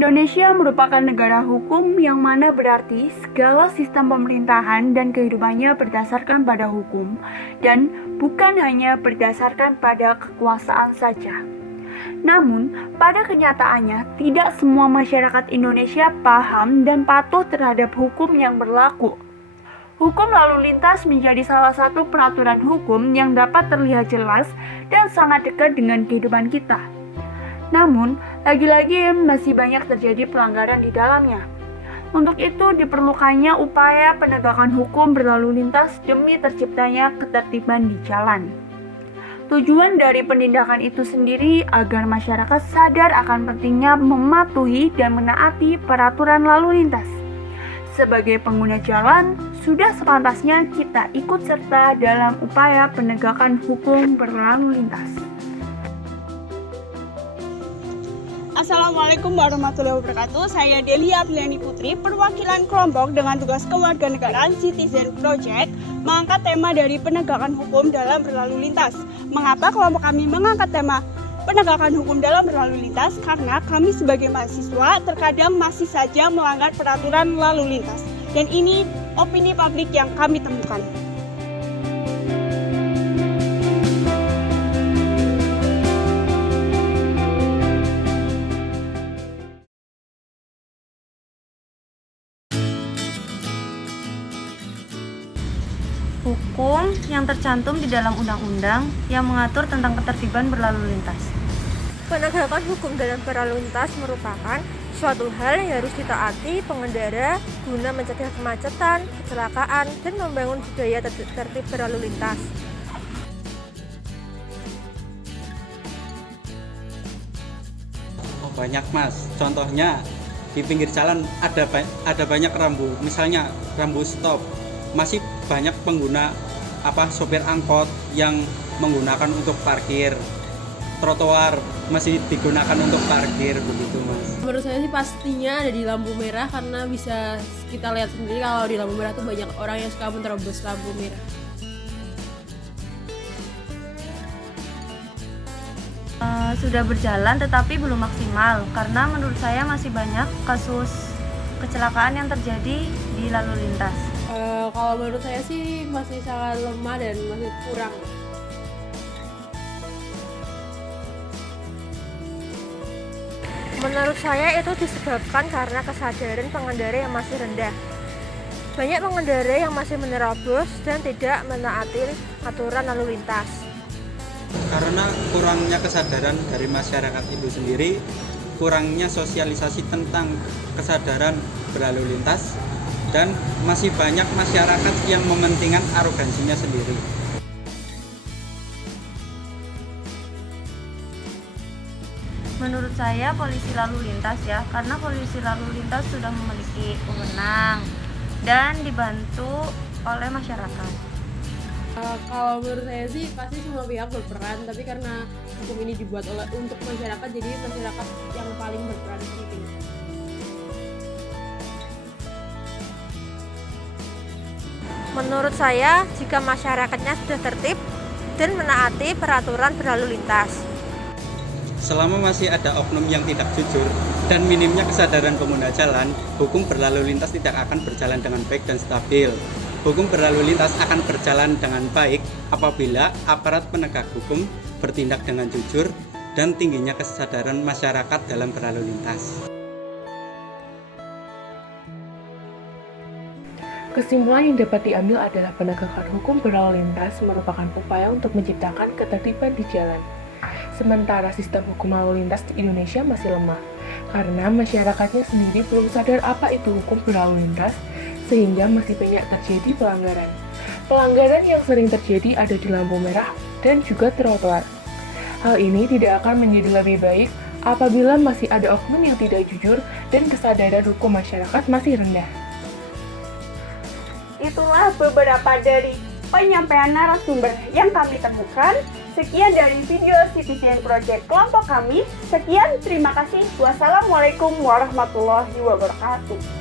Indonesia merupakan negara hukum yang mana berarti segala sistem pemerintahan dan kehidupannya berdasarkan pada hukum dan bukan hanya berdasarkan pada kekuasaan saja. Namun, pada kenyataannya tidak semua masyarakat Indonesia paham dan patuh terhadap hukum yang berlaku. Hukum lalu lintas menjadi salah satu peraturan hukum yang dapat terlihat jelas dan sangat dekat dengan kehidupan kita. Namun, lagi-lagi masih banyak terjadi pelanggaran di dalamnya. Untuk itu diperlukannya upaya penegakan hukum berlalu lintas demi terciptanya ketertiban di jalan. Tujuan dari penindakan itu sendiri agar masyarakat sadar akan pentingnya mematuhi dan menaati peraturan lalu lintas. Sebagai pengguna jalan, sudah sepantasnya kita ikut serta dalam upaya penegakan hukum berlalu lintas. Assalamualaikum warahmatullahi wabarakatuh. Saya Delia Apriani Putri, perwakilan kelompok dengan tugas kewarganegaraan Citizen Project, mengangkat tema dari penegakan hukum dalam berlalu lintas. Mengapa kelompok kami mengangkat tema penegakan hukum dalam berlalu lintas? Karena kami sebagai mahasiswa terkadang masih saja melanggar peraturan lalu lintas. Dan ini opini publik yang kami temukan. Hukum yang tercantum di dalam undang-undang yang mengatur tentang ketertiban berlalu lintas. Penegakan hukum dalam berlalu lintas merupakan suatu hal yang harus ditaati pengendara guna mencegah kemacetan, kecelakaan, dan membangun budaya tertib berlalu lintas. Banyak mas, contohnya di pinggir jalan ada banyak rambu, misalnya rambu stop. Masih banyak pengguna sopir angkot yang menggunakan untuk parkir. Trotoar masih digunakan untuk parkir, begitu mas. Menurut saya sih pastinya ada di lampu merah, karena bisa kita lihat sendiri kalau di lampu merah tuh banyak orang yang suka menerobos lampu merah. Sudah berjalan tetapi belum maksimal, karena menurut saya masih banyak kasus kecelakaan yang terjadi di lalu lintas. Kalau menurut saya sih masih sangat lemah dan masih kurang. Menurut saya itu disebabkan karena kesadaran pengendara yang masih rendah. Banyak pengendara yang masih menerobos dan tidak menaati aturan lalu lintas. Karena kurangnya kesadaran dari masyarakat itu sendiri, kurangnya sosialisasi tentang kesadaran berlalu lintas, dan masih banyak masyarakat yang mementingkan arogansinya sendiri. Menurut saya polisi lalu lintas ya, karena polisi lalu lintas sudah memiliki wewenang dan dibantu oleh masyarakat. Kalau menurut saya sih pasti semua pihak berperan, tapi karena hukum ini dibuat untuk masyarakat, jadi masyarakat yang paling berperan penting. Menurut saya, jika masyarakatnya sudah tertib dan menaati peraturan berlalu lintas. Selama masih ada oknum yang tidak jujur dan minimnya kesadaran pengguna jalan, hukum berlalu lintas tidak akan berjalan dengan baik dan stabil. Hukum berlalu lintas akan berjalan dengan baik apabila aparat penegak hukum bertindak dengan jujur dan tingginya kesadaran masyarakat dalam berlalu lintas. Kesimpulan yang dapat diambil adalah penegakan hukum berlalu lintas merupakan upaya untuk menciptakan ketertiban di jalan. Sementara sistem hukum lalu lintas di Indonesia masih lemah, karena masyarakatnya sendiri belum sadar apa itu hukum berlalu lintas, sehingga masih banyak terjadi pelanggaran. Pelanggaran yang sering terjadi ada di lampu merah dan juga trotoar. Hal ini tidak akan menjadi lebih baik apabila masih ada oknum yang tidak jujur dan kesadaran hukum masyarakat masih rendah. Itulah beberapa dari penyampaian narasumber yang kami temukan. Sekian dari video Citizen Project kelompok kami. Sekian, terima kasih. Wassalamualaikum warahmatullahi wabarakatuh.